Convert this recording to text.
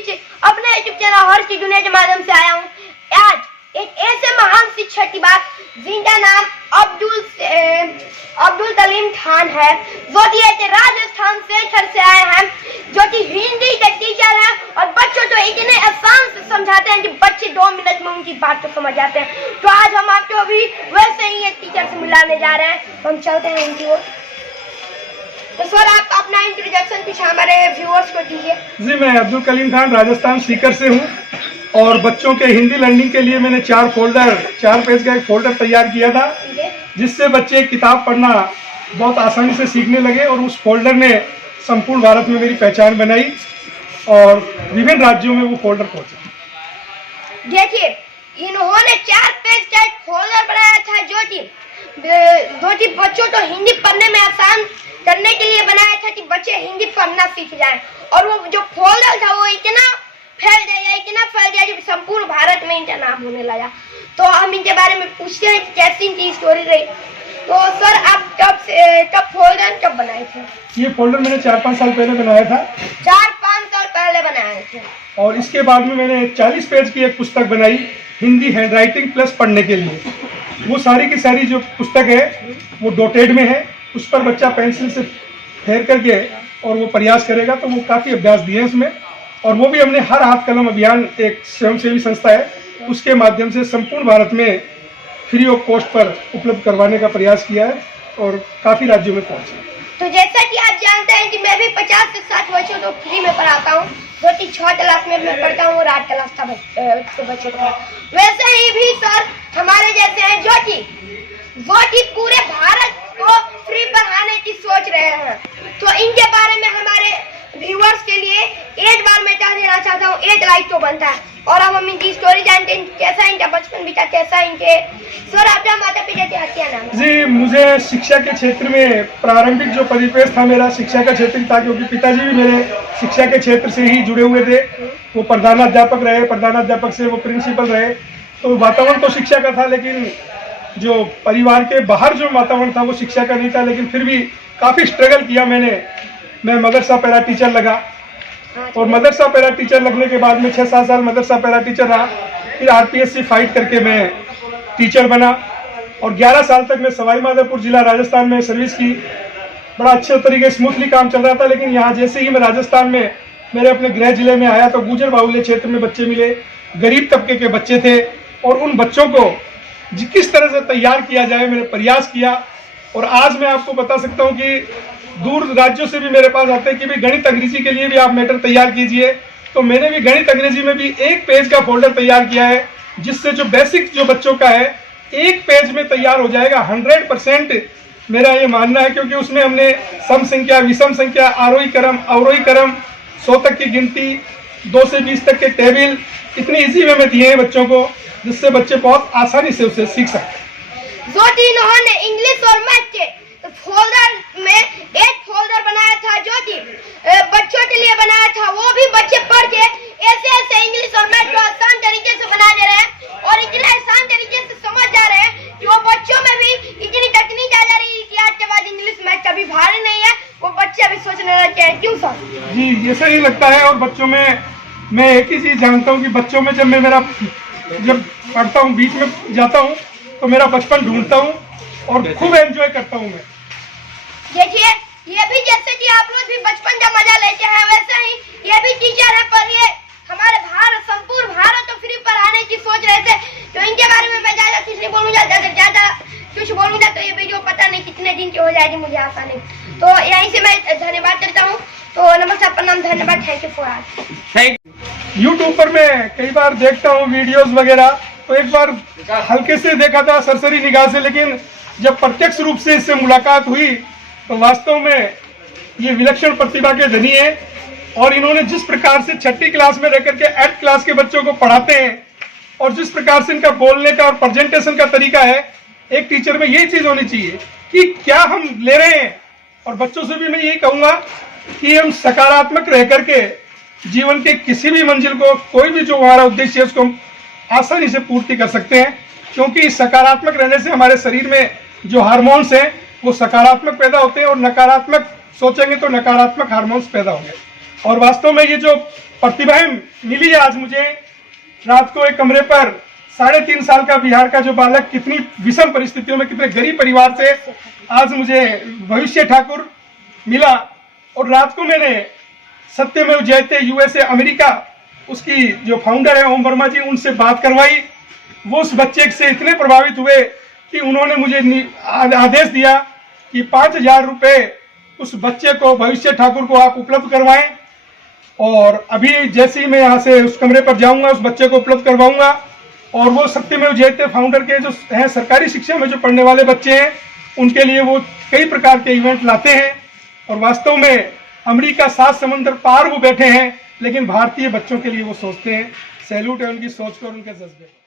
बीच अपने YouTube channel हर्ष की दुनिया के माध्यम से आया हूँ। आज एक ऐसे महान शिक्षक की बात जिनका नाम अब्दुल कलीम खान है, जो कि राजस्थान से आए हैं, जो कि हिंदी के टीचर हैं और बच्चों को इतने आसान से समझाते हैं कि बच्चे 2 मिनट में उनकी बात को समझ जाते हैं। तो आज हम आपको भी वैसे ही एक टीचर से मिलाने जा रहे हैं, तो हम चलते हैं उनकी ओर। तो सर, आप अपना इंट्रोडक्शन कुछ हमारे व्यूअर्स को दीजिए। जी, मैं अब्दुल कलीम खान राजस्थान सीकर से हूँ और बच्चों के हिंदी लर्निंग के लिए मैंने 4 पेज का एक फोल्डर तैयार किया था, जिससे बच्चे किताब पढ़ना बहुत आसानी से सीखने लगे और उस फोल्डर ने संपूर्ण भारत में मेरी पहचान बनाई और विभिन्न राज्यों में वो फोल्डर पहुंचे। देखिए, इन्होंने 4 पेज का एक फोल्डर बनाया था, जो कि बच्चों को हिंदी पढ़ने में आसान करने के लिए बनाया था कि बच्चे हिंदी पढ़ना सीख जाएं। और वो जो फोल्डर था वो इतना फैल गया कि संपूर्ण भारत में इनका नाम होने लगा। तो हम इनके बारे में पूछते हैं कि कैसी इनकी स्टोरी रही। तो सर, आप कब फोल्डर बनाए थे? ये फोल्डर मैंने 4-5 साल पहले बनाया था। 4-5 साल पहले बनाए थे। और इसके बाद में मैंने 40 पेज की एक पुस्तक बनाई हिंदी हैंडराइटिंग प्लस पढ़ने के लिए। वो सारी की सारी जो पुस्तक है वो डॉटेड में है, उस पर बच्चा पेंसिल से फेर करके और वो प्रयास करेगा, तो वो काफ़ी अभ्यास दिए उसमें। और वो भी हमने हर हाथ कलम अभियान, एक स्वयंसेवी संस्था है, उसके माध्यम से संपूर्ण भारत में फ्री ऑफ कॉस्ट पर उपलब्ध करवाने का प्रयास किया है और काफ़ी राज्यों में पहुंचे। तो जैसा कि आप जानते हैं कि मैं भी 50 से 60 बच्चों को फ्री में पढ़ाता हूँ, जो कि 6 क्लास में मैं पढ़ता हूँ और 8 क्लास का बच्चों को। वैसे ही भी सर हमारे जैसे हैं जो कि पूरे भारत को फ्री पढ़ाने की सोच रहे हैं। तो इनके बारे में हमारे व्यूअर्स के लिए एक बार मैं क्या देना चाहता हूँ, 1 लाइक तो बनता है। और अब हम इनकी स्टोरी जानते हैं, कैसा इनका बचपन बीता, कैसा इनके। सर, आपका माता पिता का क्या नाम है? जी, मुझे शिक्षा के क्षेत्र में प्रारंभिक जो परिवेश था मेरा शिक्षा का क्षेत्र था, क्योंकि पिताजी भी मेरे शिक्षा के क्षेत्र से ही जुड़े हुए थे। वो प्रधानाध्यापक रहे, प्रधानाध्यापक से वो प्रिंसिपल रहे, तो वातावरण तो शिक्षा का था, लेकिन जो परिवार के बाहर जो वातावरण था वो शिक्षा का नहीं था। लेकिन फिर भी काफ़ी स्ट्रगल किया मैं मदरसा पैरा टीचर लगा और मदरसा पैरा टीचर लगने के बाद में 6-7 साल मदरसा पैरा टीचर रहा। फिर आरपीएससी फाइट करके मैं टीचर बना और 11 साल तक मैं सवाई माधोपुर जिला राजस्थान में सर्विस की। बड़ा अच्छे तरीके स्मूथली काम चल रहा था। लेकिन यहाँ जैसे ही मैं राजस्थान में मेरे अपने गृह जिले में आया तो गुजर बाहुल्य क्षेत्र में बच्चे मिले, गरीब तबके के बच्चे थे, और उन बच्चों को किस तरह से तैयार किया जाए मैंने प्रयास किया। और आज मैं आपको बता सकता हूँ कि दूर राज्यों से भी मेरे पास आते हैं कि भाई गणित अंग्रेजी के लिए भी आप मैटर तैयार कीजिए। तो मैंने भी गणित अंग्रेजी में भी 1 पेज का फोल्डर तैयार किया है, जिससे जो बेसिक जो बच्चों का है 1 पेज में तैयार हो जाएगा। 100% मेरा ये मानना है, क्योंकि उसमें हमने सम संख्या, विषम संख्या, आरोही क्रम, अवरोही क्रम, 100 तक की गिनती, 2 से 20 तक के टेबल इतनी इजी वे में दिए हैं बच्चों को, जिससे बच्चे बहुत आसानी से उसे सीख सकते हैं। जो इन्होंने इंग्लिश और मैथ के फोल्डर में एक फोल्डर बनाया था, जो कि बच्चों के लिए बनाया था, वो भी बच्चे पढ़ के ऐसे इंग्लिश और मैथ को आसान तरीके से बना दे रहे हैं और इतने आसान तरीके से समझ जा रहे हैं कि वो बच्चों में भी इतनी तकनीक आ जा रही है कि आज के बाद इंग्लिश मैथ कभी भारी नहीं है, वो बच्चे अभी सोचने लगते हैं। क्यों सर? जी, ये सही लगता है। और बच्चों में मैं एक ही चीज जानता हूँ कि बच्चों में जब पढ़ता हूँ, बीच में जाता हूँ, तो मेरा बचपन ढूंढता हूँ और खूब एंजॉय करता हूँ मैं। देखिए, ये भी जैसे कि आप लोग भी बचपन का मजा लेते हैं, वैसे ही ये भी टीचर है, पर ये हमारे संपूर्ण भारत को फ्री पढ़ाने की सोच रहे थे। तो इनके बारे में मैं ज्यादा कुछ नहीं बोलूंगा, ज्यादा कुछ बोलूंगा तो ये वीडियो पता नहीं कितने दिन की हो जाएगी, मुझे आशा नहीं। तो यहीं से मैं धन्यवाद करता हूँ। तो नमस्कार, प्रणाम, धन्यवाद, thank you for all. YouTube पर मैं कई बार देखता हूँ वीडियोस वगैरह, तो एक बार हल्के से देखा था सरसरी निगाह से, लेकिन जब प्रत्यक्ष रूप से इससे मुलाकात हुई तो वास्तव में ये विलक्षण प्रतिभा के धनी है। और इन्होंने जिस प्रकार से 6ठी क्लास में रहकर के 8th क्लास के बच्चों को पढ़ाते हैं और जिस प्रकार से इनका बोलने का और प्रेजेंटेशन का तरीका है, एक टीचर में यही चीज होनी चाहिए कि क्या हम ले रहे हैं। और बच्चों से भी मैं यही कहूंगा कि हम सकारात्मक रह करके जीवन के किसी भी मंजिल को, कोई भी जो हमारा उद्देश्य है, उसको हम आसानी से पूर्ति कर सकते हैं। क्योंकि सकारात्मक रहने से हमारे शरीर में जो हार्मोन्स हैं वो सकारात्मक पैदा होते हैं और नकारात्मक सोचेंगे तो नकारात्मक हार्मोन्स पैदा होंगे। और वास्तव में ये जो प्रतिभाएं मिली है आज मुझे, रात को एक कमरे पर 3.5 साल का बिहार का जो बालक कितनी विषम परिस्थितियों में, कितने गरीब परिवार से आज मुझे भविष्य ठाकुर मिला। और रात को मैंने सत्यमेव जयते यूएसए अमेरिका उसकी जो फाउंडर है ओम वर्मा जी, उनसे बात करवाई। वो उस बच्चे से इतने प्रभावित हुए कि उन्होंने मुझे आदेश दिया कि 5,000 रुपये उस बच्चे को, भविष्य ठाकुर को आप उपलब्ध करवाएं। और अभी जैसे ही मैं यहाँ से उस कमरे पर जाऊंगा उस बच्चे को उपलब्ध करवाऊंगा। और वो सत्यमेव जयते फाउंडर के जो हैं, सरकारी शिक्षा में जो पढ़ने वाले बच्चे हैं, उनके लिए वो कई प्रकार के इवेंट लाते हैं। और वास्तव में अमेरिका 7 समंदर पार वो बैठे हैं, लेकिन भारतीय बच्चों के लिए वो सोचते हैं। सैल्यूट है उनकी सोच को और उनके जज्बे।